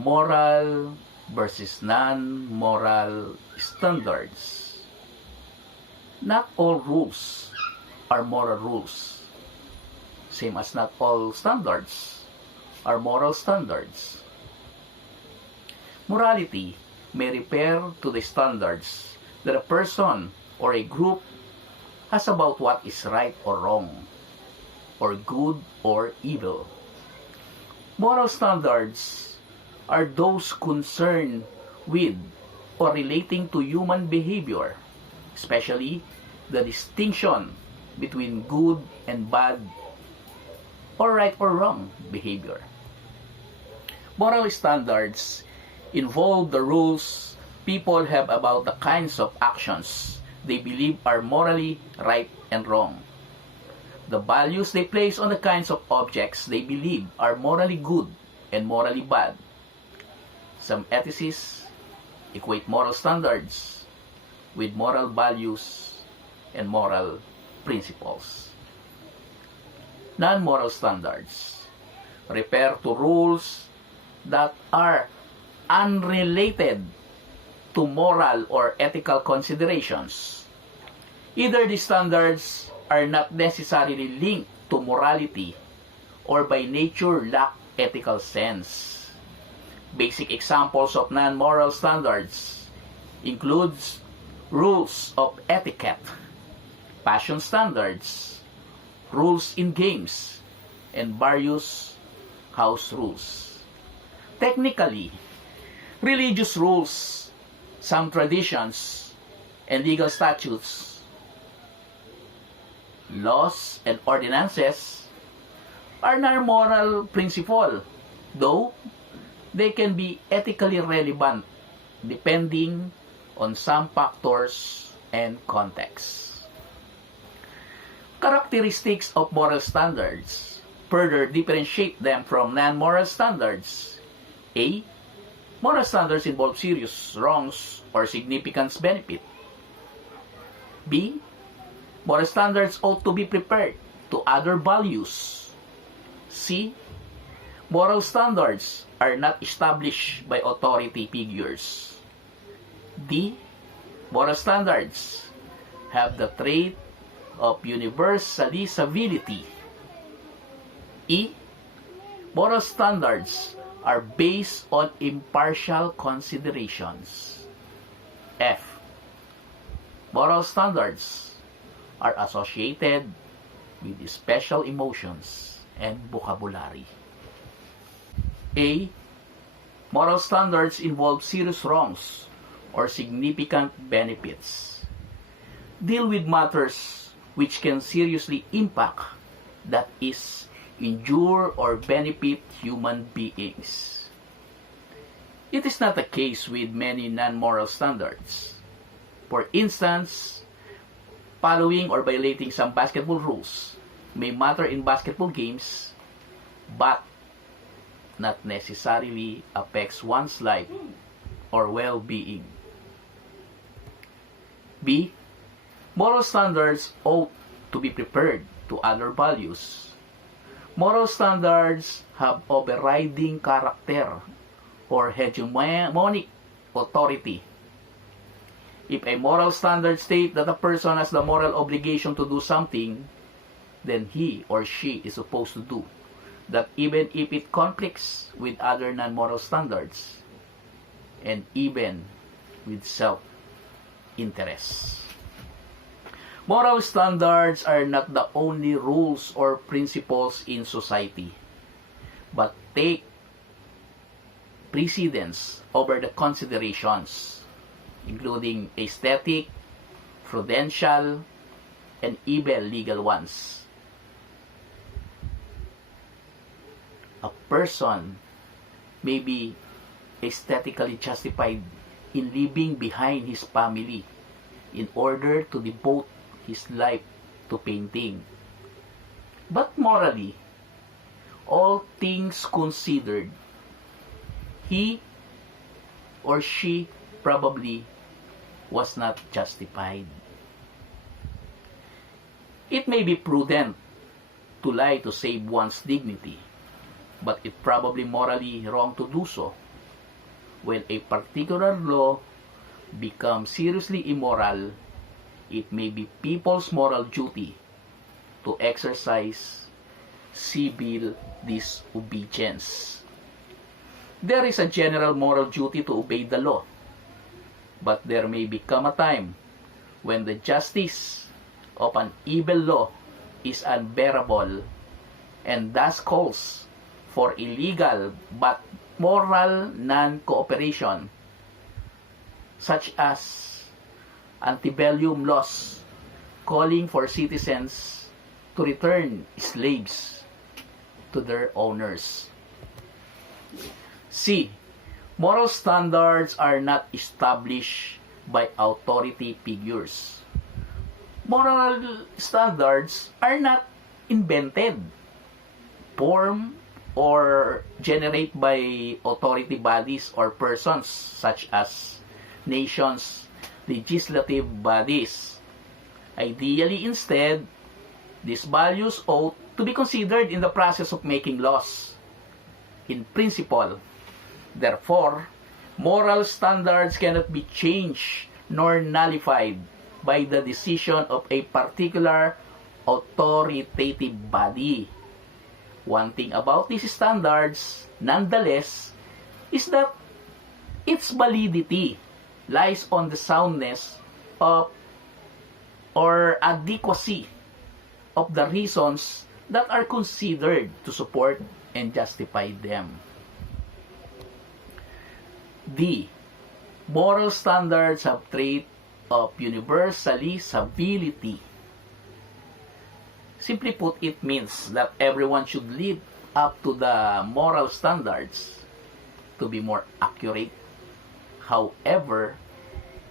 moral versus non-moral standards. Not all rules are moral rules, same as not all standards are moral standards. Morality may refer to the standards that a person or a group has about what is right or wrong, or good or evil. Moral standards are those concerned with or relating to human behavior, especially the distinction between good and bad, or right or wrong behavior. Moral standards involve the rules people have about the kinds of actions they believe are morally right and wrong, the values they place on the kinds of objects they believe are morally good and morally bad. Some ethicists equate moral standards with moral values and moral principles. Non-moral standards refer to rules that are unrelated to moral or ethical considerations. Either the standards are not necessarily linked to morality or by nature lack ethical sense. Basic examples of non-moral standards includes rules of etiquette, fashion standards, rules in games, and various house rules. Technically, religious rules, some traditions, and legal statutes, laws, and ordinances are non-moral principle, though they can be ethically relevant depending on some factors and context. Characteristics of moral standards further differentiate them from non-moral standards. A. Moral standards involve serious wrongs or significant benefit. B. Moral standards ought to be prepared to other values. C. Moral standards are not established by authority figures. D. Moral standards have the trait of universalizability. E. Moral standards are based on impartial considerations. F. Moral standards are associated with special emotions and vocabulary. A. Moral standards involve serious wrongs or significant benefits. Deal with matters which can seriously impact, that is, injure or benefit human beings. It is not the case with many non-moral standards. For instance, following or violating some basketball rules may matter in basketball games, but not necessarily affects one's life or well-being. B. Moral standards ought to be prepared to other values. Moral standards have overriding character or hegemonic authority. If a moral standard states that a person has the moral obligation to do something, then he or she is supposed to do that even if it conflicts with other non-moral standards and even with self-interest. Moral standards are not the only rules or principles in society, but take precedence over the considerations, including aesthetic, prudential, and even legal ones. A person may be aesthetically justified in leaving behind his family in order to devote his life to painting. But morally, all things considered, he or she probably was not justified. It may be prudent to lie to save one's dignity, but it's probably morally wrong to do so. When a particular law becomes seriously immoral, it may be people's moral duty to exercise civil disobedience. There is a general moral duty to obey the law, but there may become a time when the justice of an evil law is unbearable and thus calls for illegal but moral non-cooperation, such as antebellum laws calling for citizens to return slaves to their owners. C. Moral standards are not established by authority figures. Moral standards are not invented, formed, or generated by authority bodies or persons such as nations, legislative bodies. Ideally, instead, these values ought to be considered in the process of making laws. In principle, therefore, moral standards cannot be changed nor nullified by the decision of a particular authoritative body. One thing about these standards, nonetheless, is that its validity lies on the soundness of or adequacy of the reasons that are considered to support and justify them. D. Moral standards have trait of universalizability. Simply put, it means that everyone should live up to the moral standards. To be more accurate, however,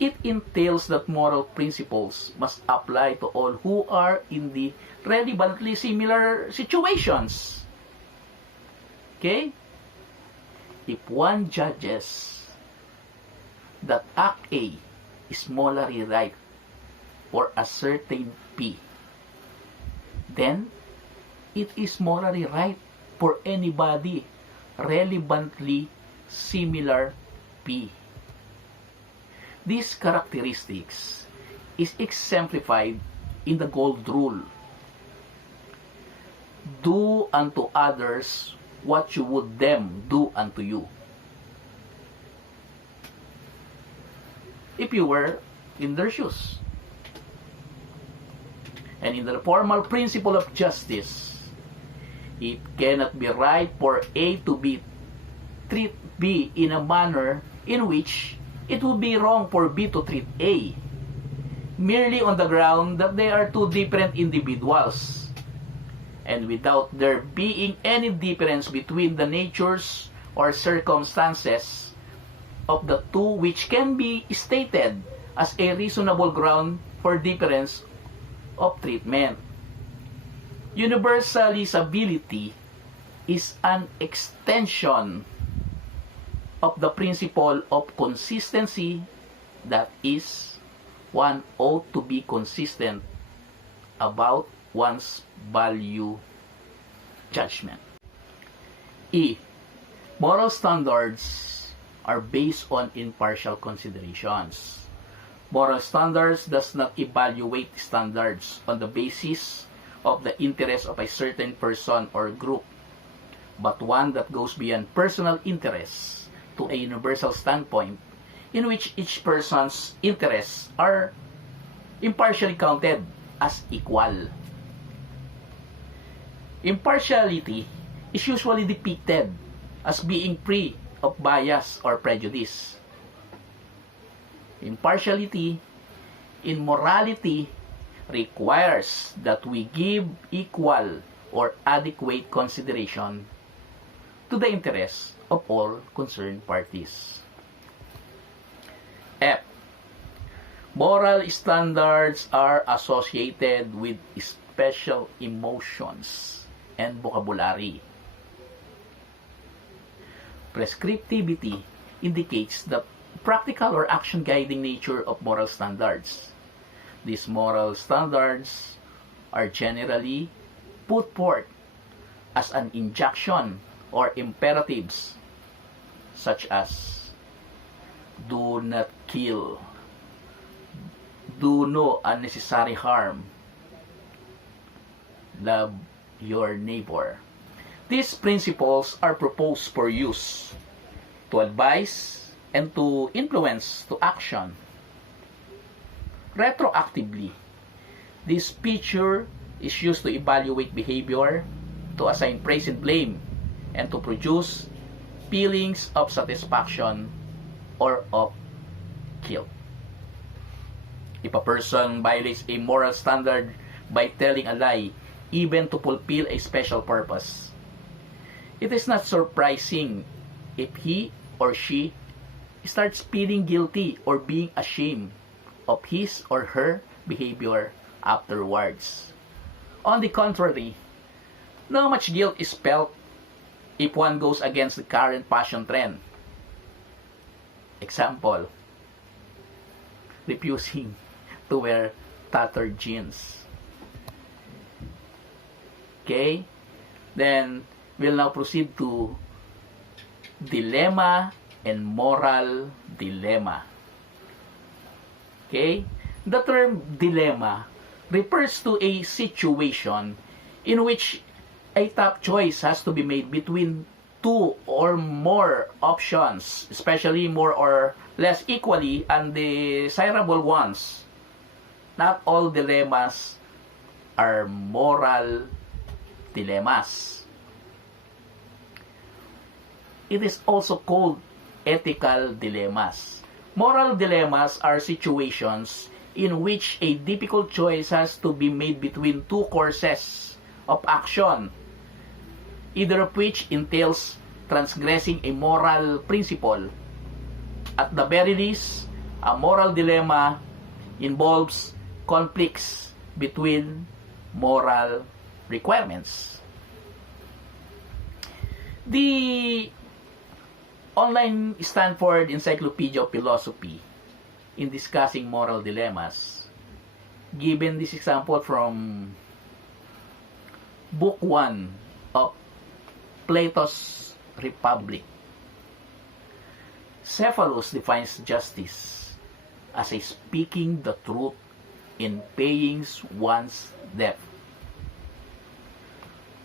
it entails that moral principles must apply to all who are in the relevantly similar situations. Okay? If one judges that Act A is morally right for a certain P, then it is morally right for anybody relevantly similar P. These characteristics is exemplified in the Gold Rule. Do unto others what you would them do unto you. If you were in their shoes. And in the formal principle of justice, it cannot be right for A to treat B in a manner in which it would be wrong for B to treat A, merely on the ground that they are two different individuals, and without there being any difference between the natures or circumstances of the two which can be stated as a reasonable ground for difference of treatment. Universalizability is an extension of the principle of consistency, that is, one ought to be consistent about one's value judgment. E. Moral standards are based on impartial considerations. Moral standards does not evaluate standards on the basis of the interest of a certain person or group, but one that goes beyond personal interests to a universal standpoint in which each person's interests are impartially counted as equal. Impartiality is usually depicted as being free of bias or prejudice. Impartiality in morality requires that we give equal or adequate consideration to the interests of all concerned parties. F. Moral standards are associated with special emotions and vocabulary. Prescriptivity indicates the practical or action guiding nature of moral standards. These moral standards are generally put forth as an injunction or imperatives, such as Do not kill. Do no unnecessary harm. Love your neighbor. These principles are proposed for use to advise and to influence to action. Retroactively, this feature is used to evaluate behavior, to assign praise and blame, and to produce feelings of satisfaction or of guilt. If a person violates a moral standard by telling a lie, even to fulfill a special purpose, it is not surprising if he or she starts feeling guilty or being ashamed of his or her behavior afterwards. On the contrary, not much guilt is felt if one goes against the current fashion trend. Example, refusing to wear tattered jeans. Okay? Then, we'll now proceed to dilemma and moral dilemma. Okay? The term dilemma refers to a situation in which a tough choice has to be made between two or more options, especially more or less equally undesirable ones. Not all dilemmas are moral dilemmas. It is also called ethical dilemmas. Moral dilemmas are situations in which a difficult choice has to be made between two courses of action, either of which entails transgressing a moral principle. At the very least, a moral dilemma involves conflicts between moral requirements. The online Stanford Encyclopedia of Philosophy, in discussing moral dilemmas, given this example from Book 1 of Plato's Republic. Cephalus defines justice as a speaking the truth in paying one's debt.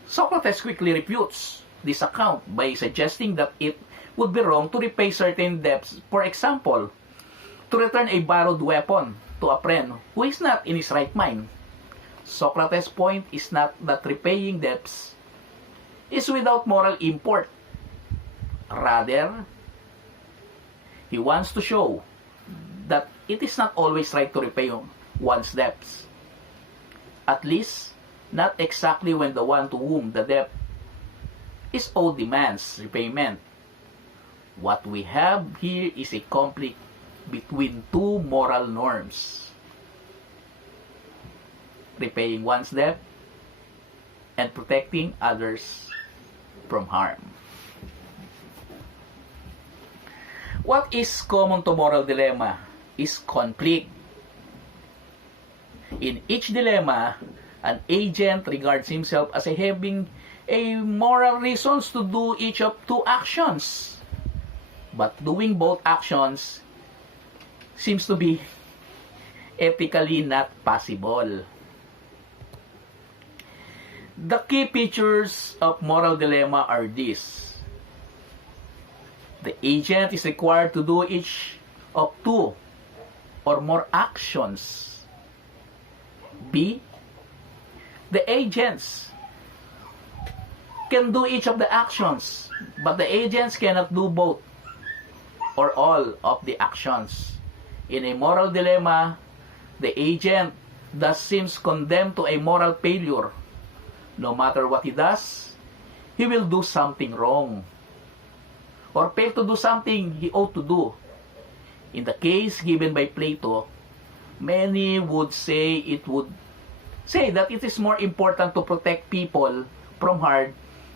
Socrates quickly refutes this account by suggesting that it would be wrong to repay certain debts. For example, to return a borrowed weapon to a friend who is not in his right mind. Socrates' point is not that repaying debts is without moral import. Rather, he wants to show that it is not always right to repay one's debts. At least, not exactly when the one to whom the debt is owed demands repayment. What we have here is a conflict between two moral norms: repaying one's debt and protecting others from harm. What is common to moral dilemma is conflict. In each dilemma, an agent regards himself as having a moral reasons to do each of two actions. But doing both actions seems to be ethically not possible. The key features of moral dilemma are these: the agent is required to do each of two or more actions. B, the agents can do each of the actions, but the agents cannot do both or all of the actions. In a moral dilemma, the agent thus seems condemned to a moral failure. No matter what he does, he will do something wrong or fail to do something he ought to do. In the case given by Plato, many would say that it is more important to protect people from harm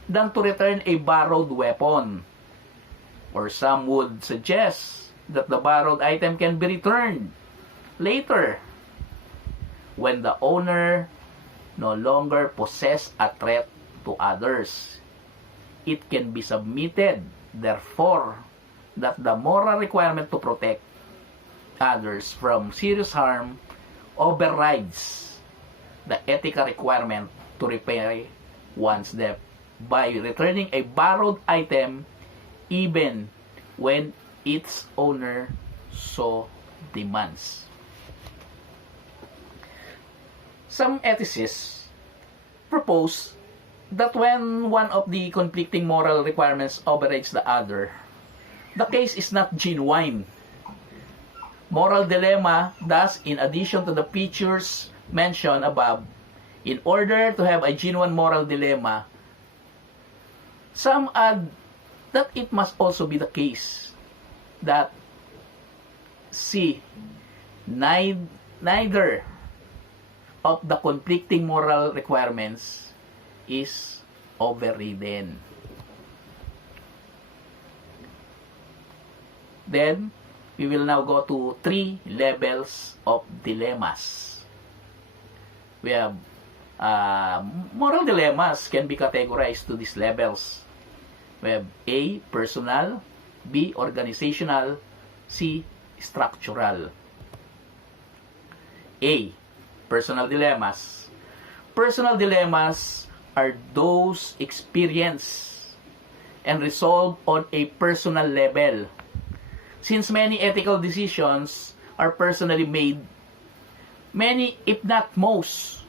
than to return a borrowed weapon. Or some would suggest that the borrowed item can be returned later when the owner no longer possesses a threat to others. It can be submitted, therefore, that the moral requirement to protect others from serious harm overrides the ethical requirement to repair one's debt by returning a borrowed item even when its owner so demands. Some ethicists propose that when one of the conflicting moral requirements overrides the other, the case is not genuine. Moral dilemma, thus, in addition to the features mentioned above, in order to have a genuine moral dilemma, some add that it must also be the case that C. Neither of the conflicting moral requirements is overridden. Then, we will now go to 3 levels of dilemmas. We have moral dilemmas can be categorized to these levels. We have A. Personal, B. Organizational, C. Structural. A. Personal dilemmas. Personal dilemmas are those experienced and resolved on a personal level. Since many ethical decisions are personally made, many, if not most,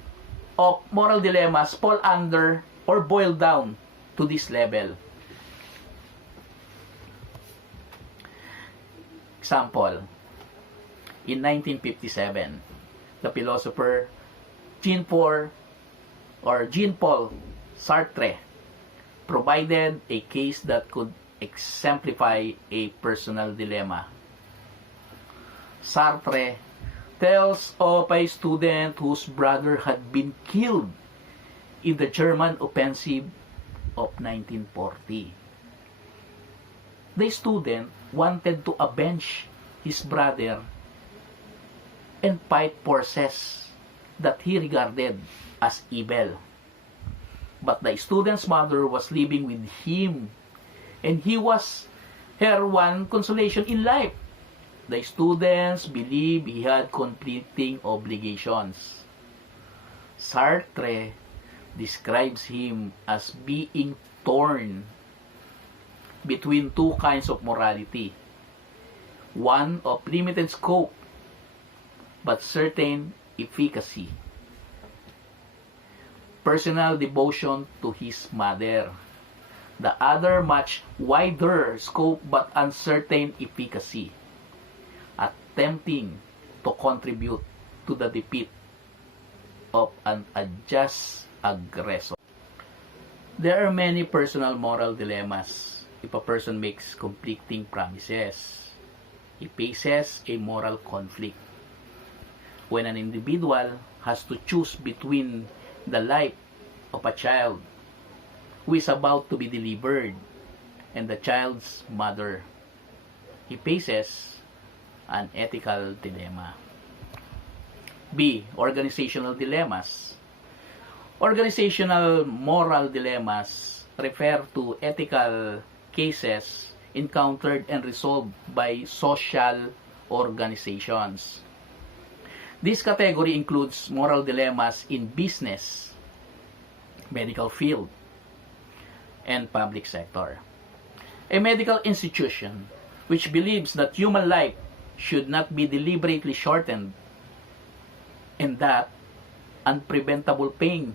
of moral dilemmas fall under or boil down to this level. Example, in 1957, the philosopher Jean-Paul Sartre provided a case that could exemplify a personal dilemma. Sartre tells of a student whose brother had been killed in the German offensive of 1940. The student wanted to avenge his brother and fight forces that he regarded as evil. But the student's mother was living with him, and he was her one consolation in life. The students believed he had conflicting obligations. Sartre describes him as being torn between two kinds of morality. One of limited scope but certain efficacy. Personal devotion to his mother. The other much wider scope but uncertain efficacy. Attempting to contribute to the defeat of an unjust aggressor. There are many personal moral dilemmas if a person makes conflicting promises. He faces a moral conflict. When an individual has to choose between the life of a child who is about to be delivered and the child's mother, he faces an ethical dilemma. B. Organizational dilemmas. Organizational moral dilemmas refer to ethical cases encountered and resolved by social organizations. This category includes moral dilemmas in business, medical field, and public sector. A medical institution which believes that human life should not be deliberately shortened and that unpreventable pain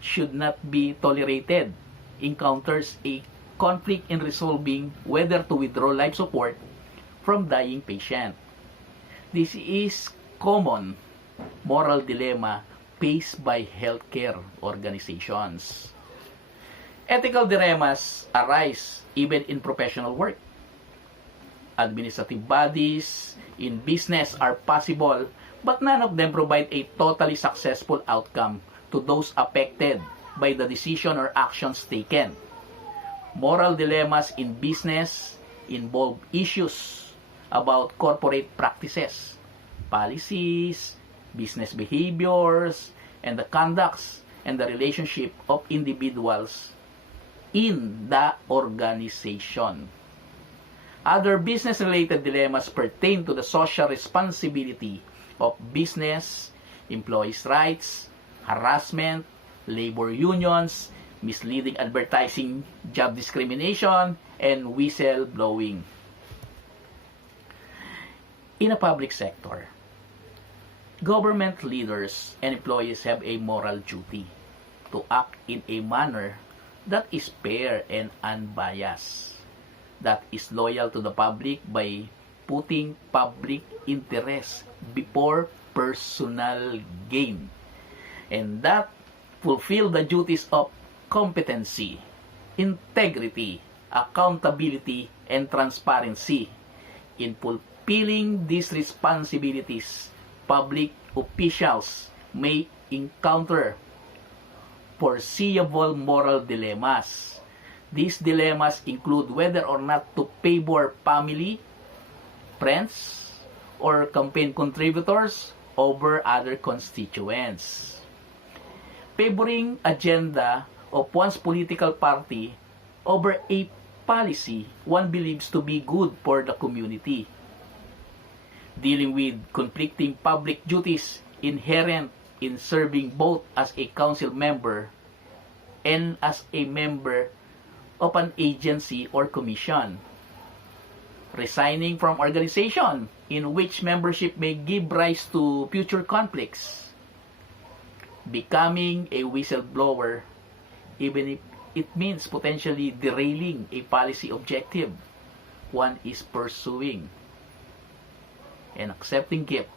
should not be tolerated encounters a conflict in resolving whether to withdraw life support from dying patient. This is common moral dilemma faced by healthcare organizations. Ethical dilemmas arise even in professional work. Administrative bodies in business are possible, but none of them provide a totally successful outcome to those affected by the decision or actions taken. Moral dilemmas in business involve issues about corporate practices, policies, business behaviors, and the conducts and the relationship of individuals in the organization. Other business-related dilemmas pertain to the social responsibility of business, employees' rights, harassment, labor unions, misleading advertising, job discrimination, and whistleblowing. In a public sector, government leaders and employees have a moral duty to act in a manner that is fair and unbiased, that is loyal to the public by putting public interest before personal gain, and that fulfill the duties of competency, integrity, accountability, and transparency. In fulfilling these responsibilities, public officials may encounter foreseeable moral dilemmas. These dilemmas include whether or not to favor family, friends, or campaign contributors over other constituents. Favoring agenda of one's political party over a policy one believes to be good for the community. Dealing with conflicting public duties inherent in serving both as a council member and as a member of an agency or commission. Resigning from organization in which membership may give rise to future conflicts. Becoming a whistleblower, even if it means potentially derailing a policy objective one is pursuing. And accepting gift,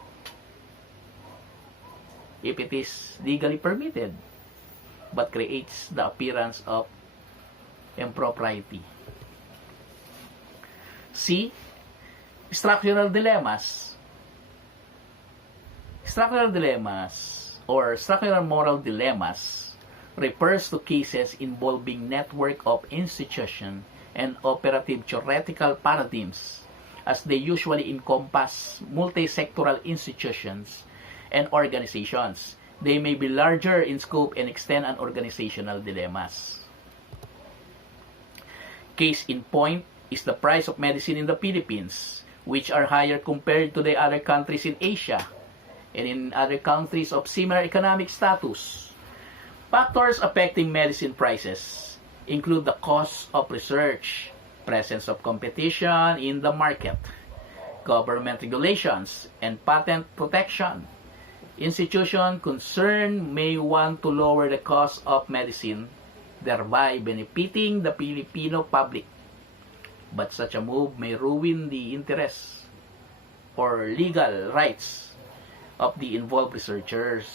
if it is legally permitted, but creates the appearance of impropriety. C. Structural dilemmas. Structural dilemmas or structural moral dilemmas refers to cases involving network of institution and operative theoretical paradigms, as they usually encompass multi-sectoral institutions and organizations. They may be larger in scope and extend on organizational dilemmas. Case in point is the price of medicine in the Philippines, which are higher compared to the other countries in Asia and in other countries of similar economic status. Factors affecting medicine prices include the cost of research, presence of competition in the market, government regulations, and patent protection. Institutions concerned may want to lower the cost of medicine, thereby benefiting the Filipino public. But such a move may ruin the interests or legal rights of the involved researchers,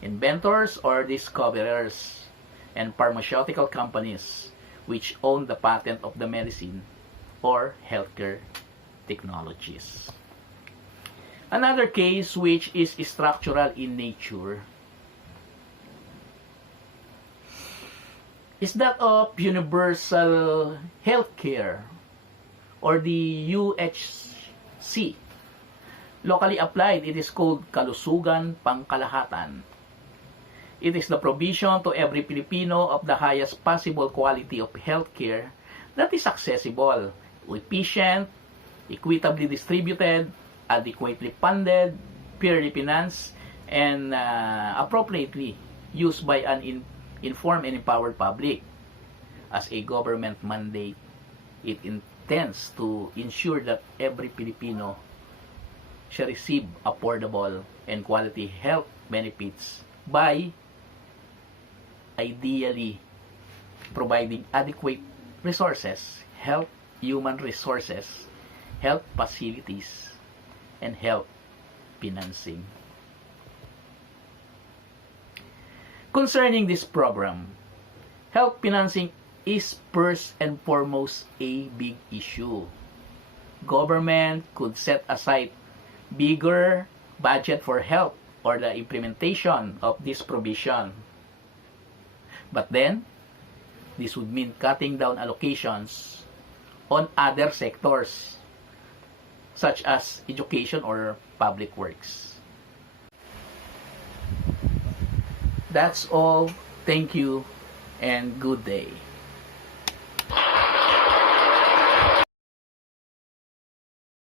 inventors, or discoverers, and pharmaceutical companies which own the patent of the medicine or healthcare technologies. Another case which is structural in nature is that of universal healthcare or the UHC. Locally applied, it is called kalusugan pangkalahatan. It is the provision to every Filipino of the highest possible quality of healthcare that is accessible, efficient, equitably distributed, adequately funded, fairly financed, and appropriately used by an informed and empowered public. As a government mandate, it intends to ensure that every Filipino shall receive affordable and quality health benefits by ideally providing adequate resources, human resources, health facilities, and health financing. Concerning this program, health financing is first and foremost a big issue. Government could set aside bigger budget for health or the implementation of this provision. But then, this would mean cutting down allocations on other sectors, such as education or public works. That's all. Thank you and good day.